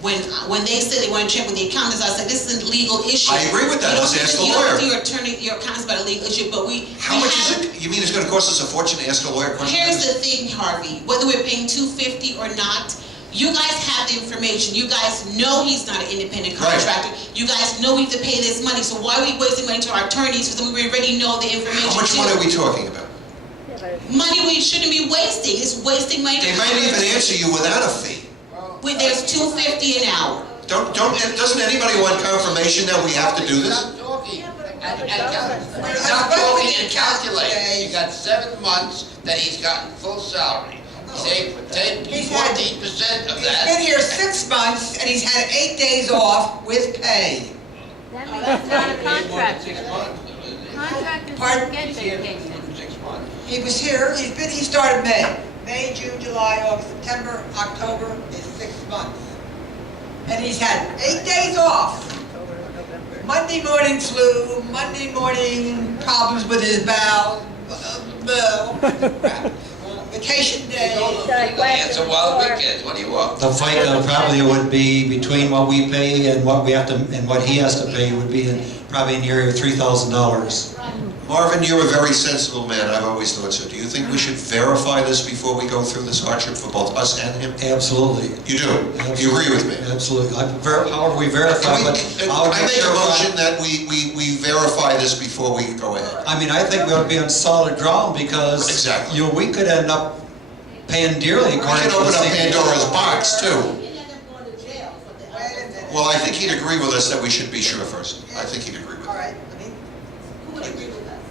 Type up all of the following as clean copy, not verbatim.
when they said they want to check with the accountants, I said, this is a legal issue. I agree with that. Let's ask the lawyer. You don't see your accountant's about a legal issue, but How much is it? You mean it's going to cost us a fortune to ask a lawyer questions? Here's the thing, Harvey. Whether we're paying $250 or not, you guys have the information. You guys know he's not an independent contractor. Right. You guys know we have to pay this money. So why are we wasting money to our attorneys for something we already know the information? How much money are we talking about? Money we shouldn't be wasting. It's wasting money. They might even answer you without a fee. There's $250 an hour. Doesn't anybody want confirmation that we have to do this? Stop talking and calculate. You got 7 months that he's gotten full salary. Say 10, 14% of that. He's been here 6 months and he's had 8 days off with pay. That means it's not a contract. 6 months. Contractors don't get vacation. 6 months. He was here, he started May, June, July, August, September, October is 6 months. And he's had 8 days off. Monday morning flu, Monday morning problems with his bowel, vacation day. It's a wild weekend. What do you want? The fight probably would be between what we pay and what we have to, and what he has to pay would be probably in the area of $3,000. Marvin, you're a very sensible man. I've always thought so. Do you think we should verify this before we go through this hardship for both us and him? Absolutely. You do? Absolutely. You agree with me? Absolutely. However we verify, I make a motion that we verify this before we go ahead. I mean, I think we ought to be on solid ground because exactly. We could end up paying dearly. We can open up Pandora's box too. Well, I think he'd agree with us that we should be sure first. I think he'd agree with us. All right.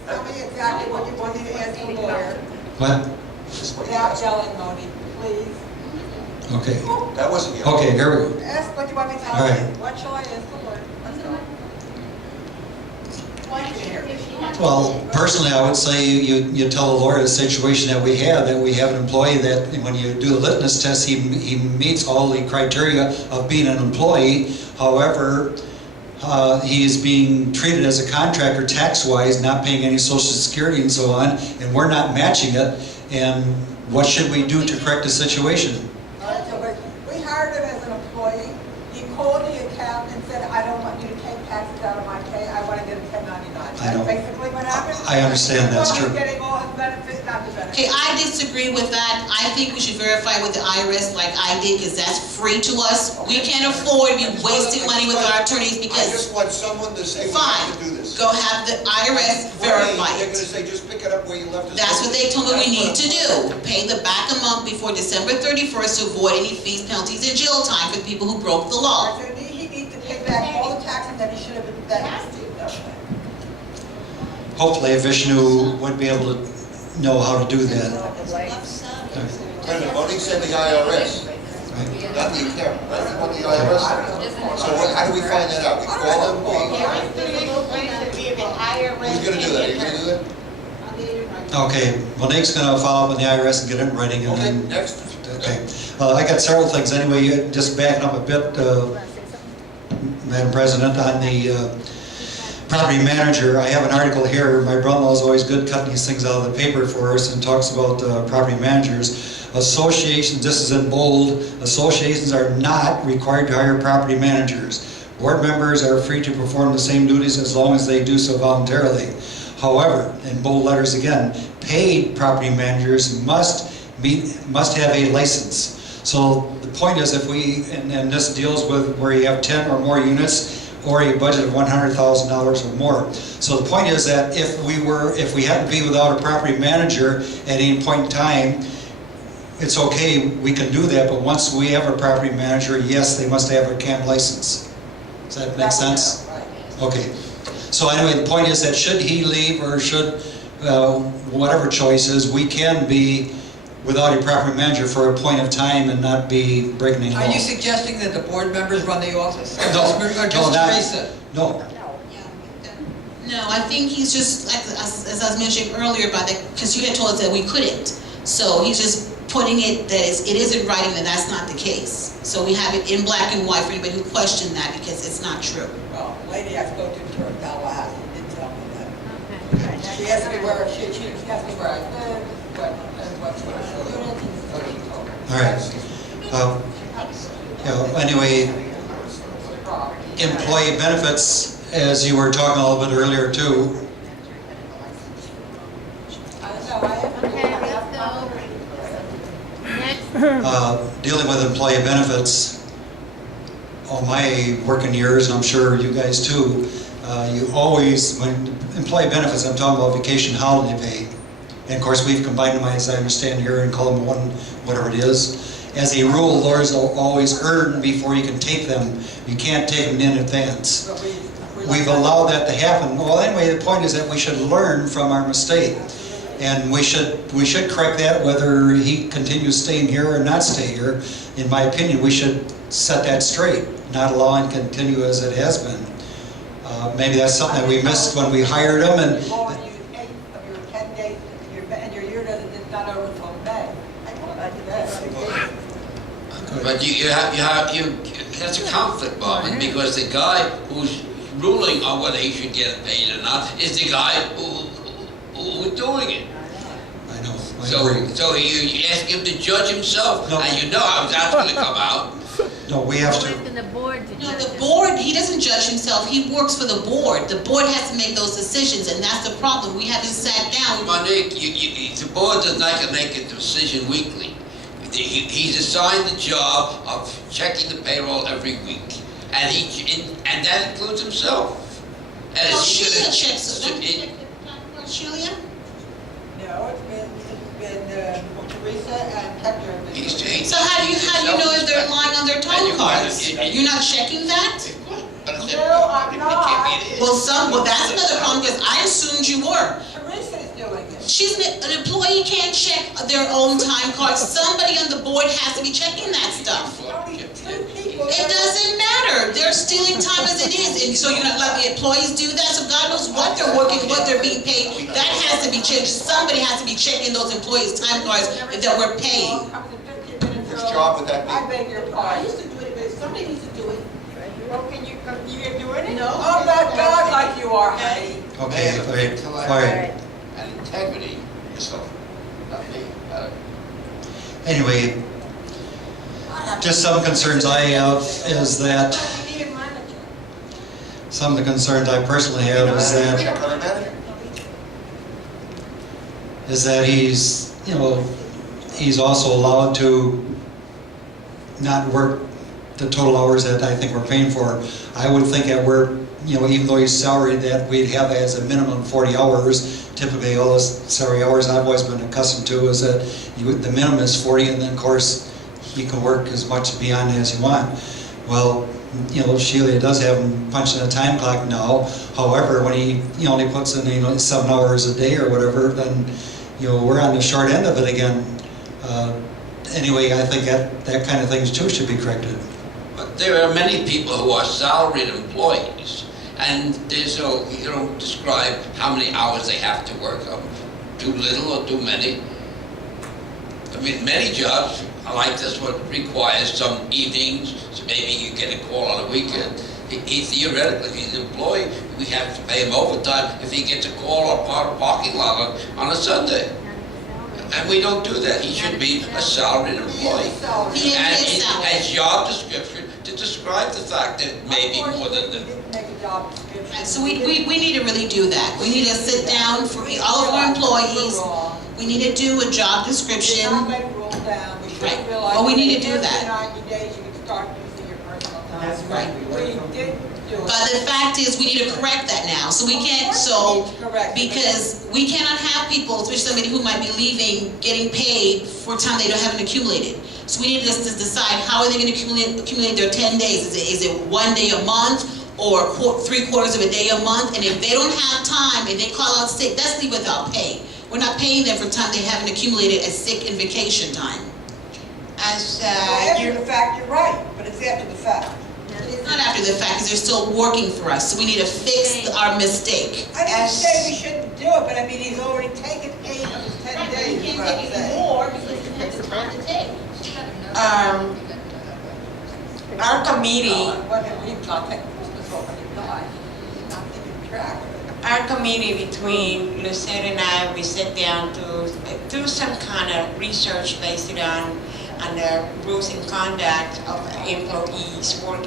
Tell me exactly what you want me to ask the lawyer. What? Without yelling, Moni, please. Okay. That wasn't yelling. Okay, here we go. Ask what you want me to tell All you. right. What shall I ask the lawyer? Let's go. Well, personally, I would say you tell the lawyer the situation that we have an employee that when you do the litmus test, he meets all the criteria of being an employee. However, he is being treated as a contractor tax-wise, not paying any Social Security and so on, and we're not matching it. And what should we do to correct the situation? We hired him as an employee. He called the accountant and said, I don't want you to take taxes out of my pay. I want to get a 1099. That's basically what happened. I understand that's true. He's getting all his benefits, not the benefits. Okay, I disagree with that. I think we should verify with the IRS like I did, because that's free to us. We can't afford to be wasting money with our attorneys I because, just want someone to say we fine, have to do this. go have the IRS verify They're going to it. say, just pick it up where you left it. That's what they told me we need to do. Pay the back amount before December 31st to avoid any fees, penalties, and jail time for people who broke the law. So he needs to pay back all the taxes that he should have been paying. Hopefully, Vishnu would be able to know how to do that. Brenda, Monique said the IRS, not the accountant. That's what the IRS said. So how do we find that out? We call them? Who's going to do that? Are you going to do that? Okay, Monique's going to follow up with the IRS and get it in writing. And Okay, then, next. okay. I got several things anyway, just backing up a bit, Madam President, on the property manager. I have an article here. My brother-in-law is always good cutting these things out of the paper for us and talks about property managers. Associations, this is in bold, associations are not required to hire property managers. Board members are free to perform the same duties as long as they do so voluntarily. However, in bold letters again, paid property managers must have a license. So the point is, if we, and this deals with where you have 10 or more units or a budget of $100,000 or more. So the point is that if we had to be without a property manager at any point in time, it's okay, we can do that, but once we have a property manager, yes, they must have a CAM license. Does that make sense? Okay. So anyway, the point is that should he leave or should whatever choice is, we can be without a property manager for a point of time and not be breaking any law. Are you suggesting that the board members run the office? No, Or just Teresa? No. No, I think he's just, like, as I was mentioning earlier about that, because you had told us that we couldn't. So he's just putting it that it is in writing that that's not the case. So we have it in black and white for anybody who questioned that, because it's not true. Well, the lady I spoke to in Tallahassee didn't tell me that. Okay. She asked me where she asked me where I live, what sort of unit. All right. Anyway, employee benefits, as you were talking a little bit earlier too, Okay, let's go. Next. dealing with employee benefits, all my working years, and I'm sure you guys too, you always, when employee benefits, I'm talking about vacation holiday pay. And of course, we've combined them, as I understand here, and call them one, whatever it is. As a rule, those are always earned before you can take them. You can't take them in advance. We've allowed that to happen. Well, anyway, the point is that we should learn from our mistake. And we should correct that, whether he continues staying here or not stay here. In my opinion, we should set that straight, not allow him to continue as it has been. Maybe that's something that we missed when we hired him. And You only use 8 of your 10 days, and your year doesn't, it's not over until May. I told that today. But that's a conflict, Bob, because the guy who's ruling on whether he should get paid or not is the guy who's doing it. I know, I So agree. you ask him to judge himself, No. and you know how that's going to come out. No, we have We're to. asking the board to No, judge the it. board, he doesn't judge himself, he works for the board. The board has to make those decisions, and that's the problem. We haven't sat down. Monique, the board does not make a decision weekly. He's assigned the job of checking the payroll every week, and that includes himself. And Well, is he Sheila gonna- checks, don't you it- check the time card, Sheila? No, it's been Teresa and Hector. have been He's doing it. changed. So how do you know if they're lying on their And time you cards? gotta- You're not checking that? But I said, No, I'm it not. can't be it. Well, that's another problem, because I assumed you were. Teresa's doing it. An employee can't check their own time cards. Somebody on the board has to be checking that stuff. Only 2 people. It doesn't matter. They're stealing time as it is. And so you're not letting the employees do that. So God knows what they're working, what they're being paid. That has to be checked. Somebody has to be checking those employees' time cards that we're paying. Whose job would that be? I beg your I pardon. used to do it, but somebody needs to do it. Well, can you doing it? No. I'm not God like you are, honey. Okay, Intellect all right. and integrity yourself, not me. Anyway, just some concerns I have is that, You need a manager. some of the concerns I personally have Check on the manager. is that he's, he's also allowed to not work the total hours that I think we're paying for. I would think that we're, even though he's salaried, that we'd have as a minimum 40 hours. Typically, all the salary hours I've always been accustomed to is that the minimum is 40, and then of course you can work as much beyond as you want. Well, Sheila does have him punching a time clock now. However, when he only puts in 7 hours a day or whatever, then we're on the short end of it again. Anyway, I think that kind of things too should be corrected. But there are many people who are salaried employees, and there's you don't describe how many hours they have to work. Too little or too many. I mean, many jobs like this one requires some evenings, so maybe you get a call on a weekend. Theoretically, if he's an employee, we have to pay him overtime if he gets a call or parking lot on a Sunday. And we don't do that. He should be a salaried employee. He And is in salary. a job description to describe the fact that maybe more than the. Didn't make a job description. Right, so we need to really do that. We need to sit down for all of our employees. We need to do a job Did description. not make rules down. We should Right. realize. Well, we need to that do that. Every 90 days, you can start using your personal time. That's right. We did do it. But the fact is, we need to correct that now. So we can't, because we cannot have people, especially somebody who might be leaving, getting paid for time they haven't accumulated. So we need to just decide how are they going to accumulate their 10 days? Is it 1 day a month or 3/4 of a day a month? And if they don't have time and they call out sick, that's leave without pay. We're not paying them for time they haven't accumulated as sick and vacation time. As After the fact, you're right, but it's after the fact. It's not after the fact, because they're still working for us. So we need to fix our mistake. I didn't say we shouldn't do it, but I mean, he's already taken 8 of his 10 days. is what I'm saying. more because it takes the time to take. our committee, What can we not take Christmas off when he died? Not keeping track. our committee between Lucette and I, we sat down to do some kind of research based on and the rules and conduct of employees working